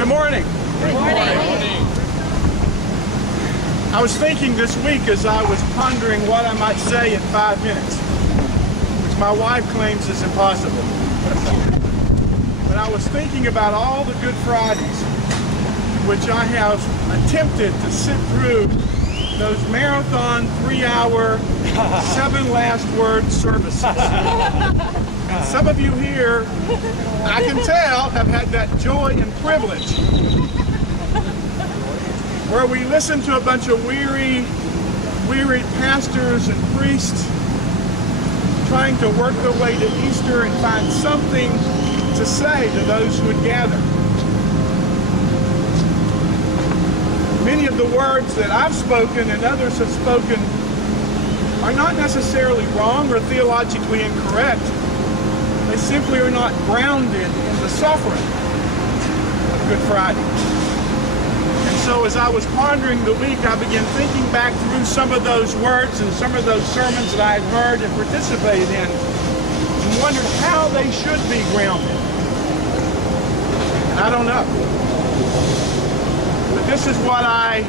Good morning. Good morning. I was thinking this week as I was pondering what I might say in 5 minutes, which my wife claims is impossible. But I was thinking about all the Good Fridays, which I have attempted to sit through those marathon 3-hour, 7 last word services. Some of you here, I can tell, have had that joy and privilege where we listen to a bunch of weary pastors and priests trying to work their way to Easter and find something to say to those who would gather. Many of the words that I've spoken and others have spoken are not necessarily wrong or theologically incorrect. They simply are not grounded in the suffering of Good Friday. And so as I was pondering the week, I began thinking back through some of those words and some of those sermons that I had heard and participated in, and wondered how they should be grounded. And I don't know. But this is what I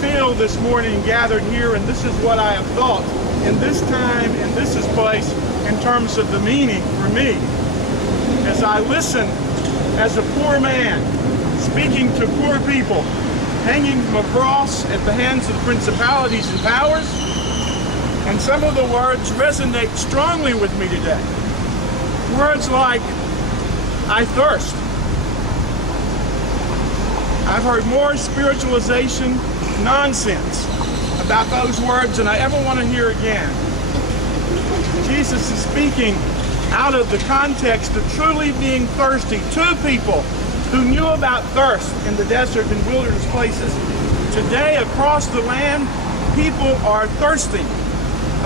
feel this morning gathered here, and this is what I have thought in this time, in this place, in terms of the meaning for me. As I listen as a poor man, speaking to poor people, hanging from a cross at the hands of principalities and powers, and some of the words resonate strongly with me today. Words like, I thirst. I've heard more spiritualization nonsense about those words than I ever want to hear again. Jesus is speaking out of the context of truly being thirsty to people who knew about thirst in the desert and wilderness places. Today, across the land, people are thirsting.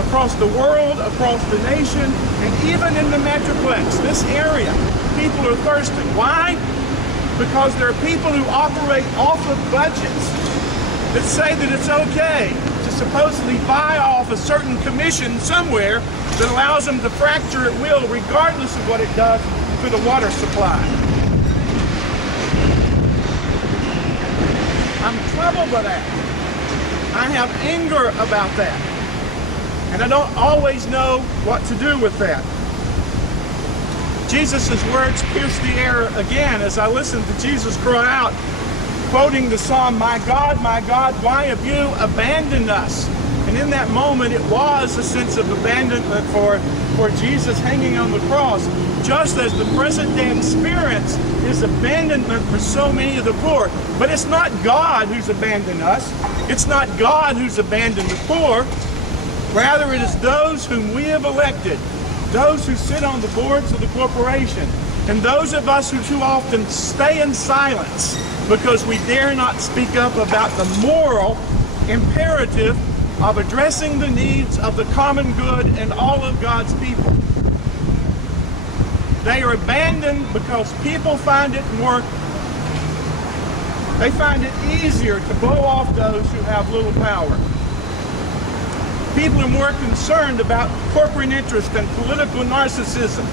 Across the world, across the nation, and even in the Metroplex, this area, people are thirsting. Why? Because there are people who operate off of budgets that say that it's okay to supposedly buy off a certain commission somewhere that allows them to fracture at will, regardless of what it does to the water supply. I'm troubled by that. I have anger about that. And I don't always know what to do with that. Jesus' words pierced the air again as I listened to Jesus cry out, quoting the psalm, my God, why have you abandoned us? And in that moment, it was a sense of abandonment for Jesus hanging on the cross, just as the present day experience is abandonment for so many of the poor. But it's not God who's abandoned us. It's not God who's abandoned the poor. Rather, it is those whom we have elected, those who sit on the boards of the corporation, and those of us who too often stay in silence because we dare not speak up about the moral imperative of addressing the needs of the common good and all of God's people. They are abandoned because people find it easier to blow off those who have little power. People are more concerned about corporate interest and political narcissism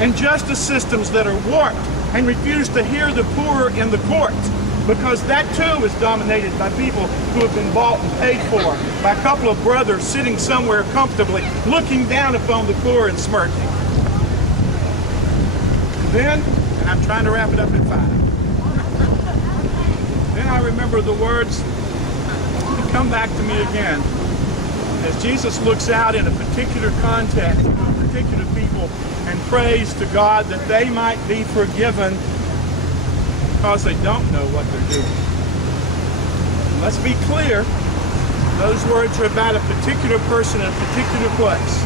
and justice systems that are warped and refuse to hear the poor in the courts, because that too is dominated by people who have been bought and paid for by a couple of brothers sitting somewhere comfortably, looking down upon the poor and smirking. Then, and I'm trying to wrap it up in 5, then I remember the words that come back to me again. As Jesus looks out in a particular context, with particular people, and prays to God that they might be forgiven because they don't know what they're doing. And let's be clear, those words are about a particular person in a particular place.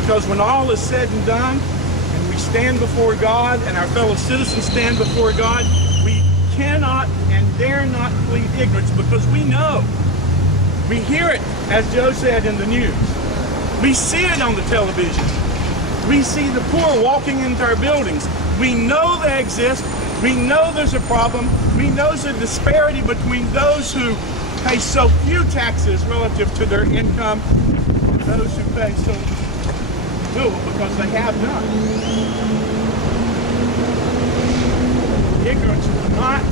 Because when all is said and done, and we stand before God, and our fellow citizens stand before God, we cannot and dare not plead ignorance, because we know. We hear it, as Joe said, in the news. We see it on the television. We see the poor walking into our buildings. We know they exist. We know there's a problem. We know there's a disparity between those who pay so few taxes relative to their income and those who pay so little because they have none. Ignorance will not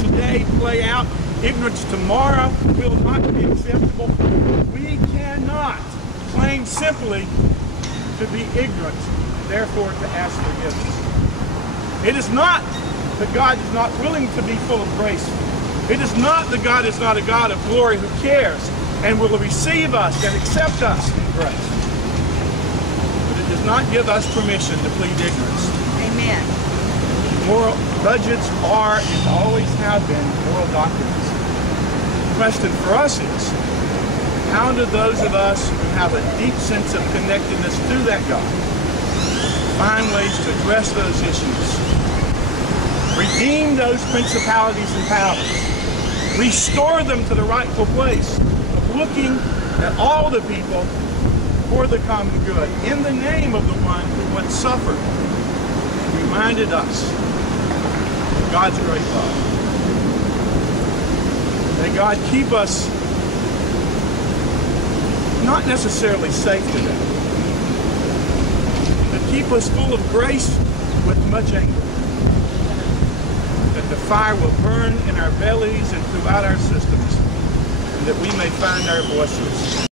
today play out. Ignorance tomorrow will not be acceptable. We cannot claim simply to be ignorant, therefore to ask forgiveness. It is not that God is not willing to be full of grace. It is not that God is not a God of glory who cares and will receive us and accept us in grace. But it does not give us permission to plead ignorance. Amen. Moral budgets are and always have been moral documents. The question for us is, how do those of us who have a deep sense of connectedness to that God find ways to address those issues, redeem those principalities and powers, restore them to the rightful place of looking at all the people for the common good in the name of the one who once suffered and reminded us of God's great love. May God keep us not necessarily safe today, but keep us full of grace with much anger, that the fire will burn in our bellies and throughout our systems, and that we may find our voices